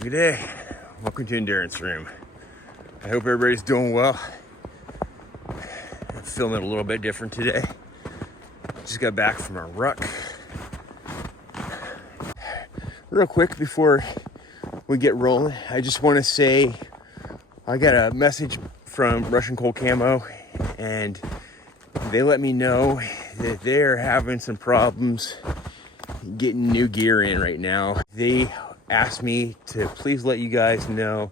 Good day. Welcome to Endurance Room. I hope everybody's doing well. I'm filming a little bit different today. Just got back from a ruck. Real quick before we get rolling, I just want to say I got a message from Russian Cold Camo, and they let me know that they're having some problems getting new gear in right now. They asked me to please let you guys know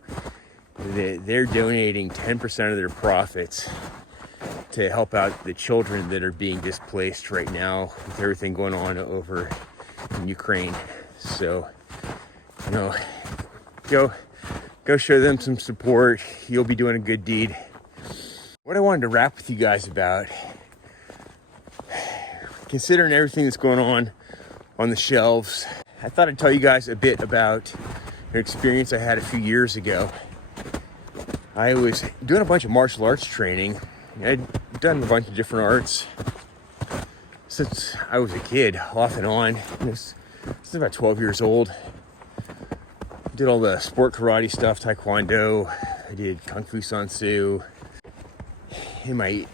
that they're donating 10% of their profits to help out the children that are being displaced right now with everything going on over in Ukraine. So, go show them some support. You'll be doing a good deed. What I wanted to rap with you guys about, considering everything that's going on the shelves, I thought I'd tell you guys a bit about an experience I had a few years ago. I was doing a bunch of martial arts training. I'd done a bunch of different arts since I was a kid, off and on. Since about 12 years old. Did all the sport karate stuff, taekwondo. I did kung fu sansu. In my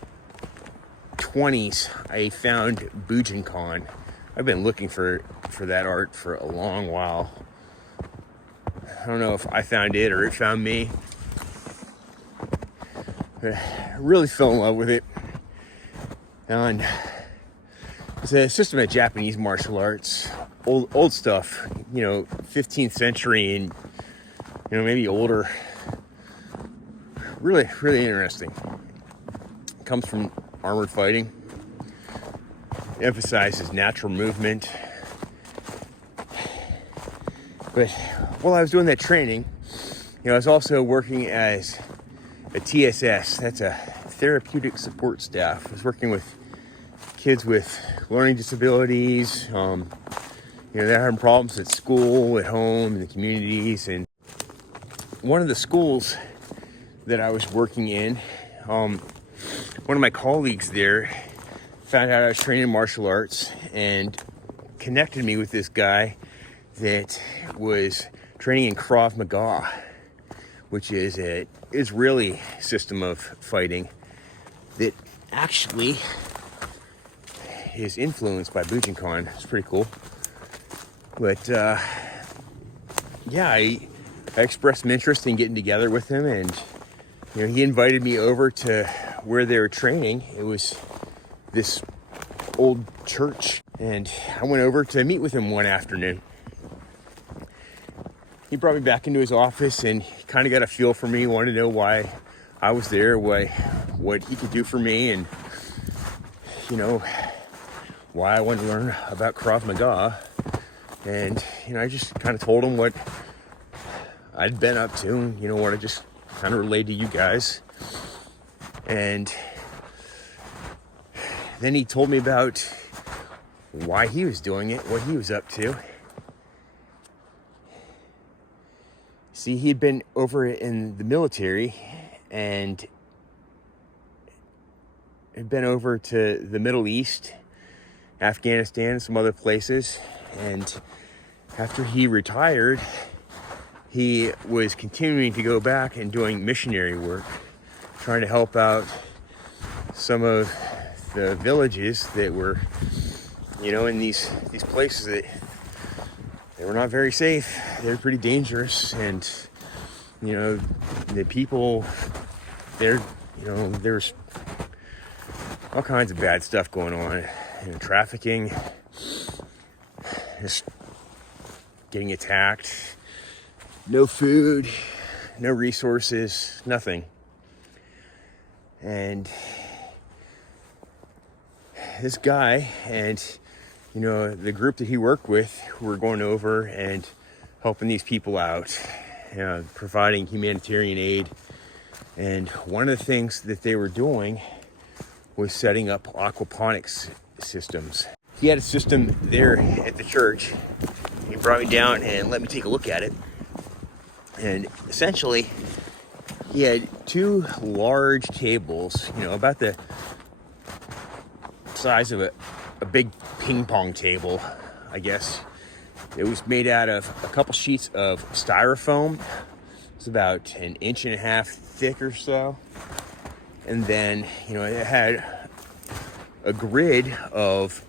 20s, I found BUSHCRAFT. I've been looking for that art for a long while. I don't know if I found it or it found me. But I really fell in love with it. And it's a system of Japanese martial arts. Old stuff, 15th century and, maybe older. Really, really interesting. It comes from armored fighting. It emphasizes natural movement. But while I was doing that training, I was also working as a TSS. That's a therapeutic support staff. I was working with kids with learning disabilities. They're having problems at school, at home, in the communities. And one of the schools that I was working in, one of my colleagues there found out I was training in martial arts and connected me with this guy that was training in Krav Maga, which is an Israeli system of fighting that actually is influenced by BUSHCRAFT. It's pretty cool. But I expressed some interest in getting together with him, and he invited me over to where they were training. It was this old church, and I went over to meet with him one afternoon. He brought me back into his office and kind of got a feel for me, wanted to know why I was there, what he could do for me, and why I wanted to learn about Krav Maga. And I just kind of told him what I'd been up to, and what I just kind of relayed to you guys. And then he told me about why he was doing it, what he was up to. See, he'd been over in the military and had been over to the Middle East, Afghanistan, and some other places. And after he retired, he was continuing to go back and doing missionary work, trying to help out some of the villages that were, in these places that they were not very safe. They were pretty dangerous, and the people there, there's all kinds of bad stuff going on, trafficking, just getting attacked, no food, no resources, nothing. And this guy and the group that he worked with were going over and helping these people out, providing humanitarian aid. And one of the things that they were doing was setting up aquaponics systems. He had a system there at the church. He brought me down and let me take a look at it. And essentially, he had two large tables, about the size of a big ping pong table, I guess. It was made out of a couple sheets of styrofoam. It's about 1.5 inches thick or so. And then, you know, it had a grid of,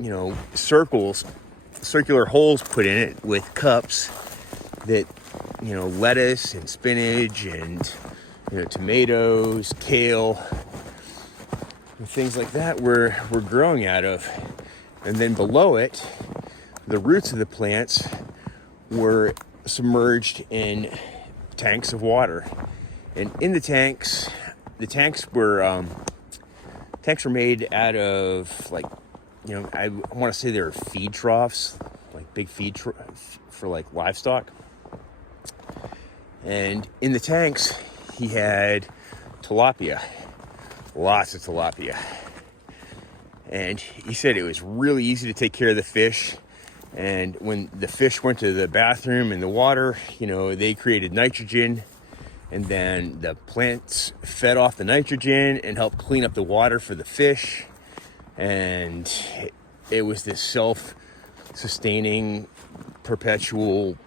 you know, circular holes put in it with cups that, you know, lettuce and spinach and, you know, tomatoes, kale, and things like that were growing out of. And then below it, the roots of the plants were submerged in tanks of water. And in the tanks were made out of, like, you know, I want to say they were feed troughs, like big feed for like livestock. And in the tanks, he had tilapia, lots of tilapia. And he said it was really easy to take care of the fish. And when the fish went to the bathroom in the water, you know, they created nitrogen. And then the plants fed off the nitrogen and helped clean up the water for the fish. And it was this self-sustaining, perpetual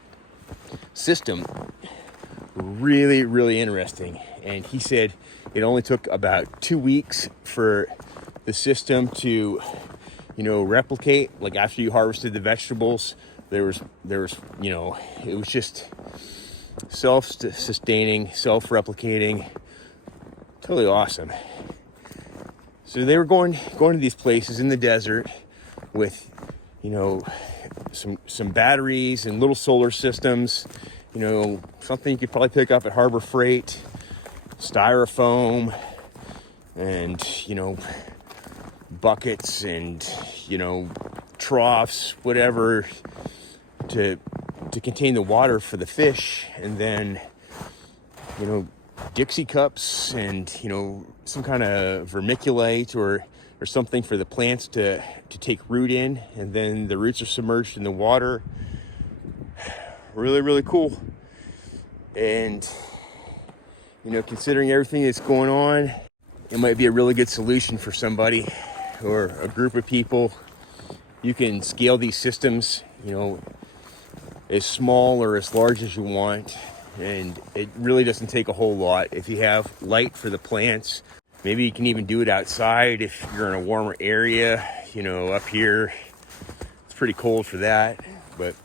system. Really, really interesting. And he said it only took about 2 weeks for the system to, you know, replicate. Like after you harvested the vegetables, there was, you know, it was just self-sustaining, self-replicating, totally awesome. So they were going to these places in the desert with, you know, some batteries and little solar systems, you know, something you could probably pick up at Harbor Freight, styrofoam, and, you know, buckets and, you know, troughs, whatever, to contain the water for the fish. And then, you know, Dixie cups and, you know, some kind of vermiculite or something for the plants to take root in. And then the roots are submerged in the water. Really, really cool. And, you know, considering everything that's going on, it might be a really good solution for somebody or a group of people. You can scale these systems, you know, as small or as large as you want. And it really doesn't take a whole lot. If you have light for the plants, maybe you can even do it outside if you're in a warmer area. You know, up here, it's pretty cold for that. But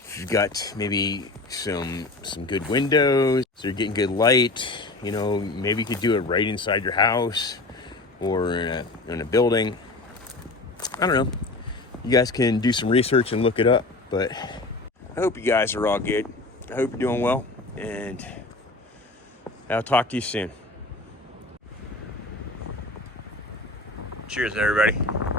if you've got maybe some good windows, so you're getting good light, you know, maybe you could do it right inside your house or in a building. I don't know. You guys can do some research and look it up. But I hope you guys are all good. I hope you're doing well, and I'll talk to you soon. Cheers, everybody.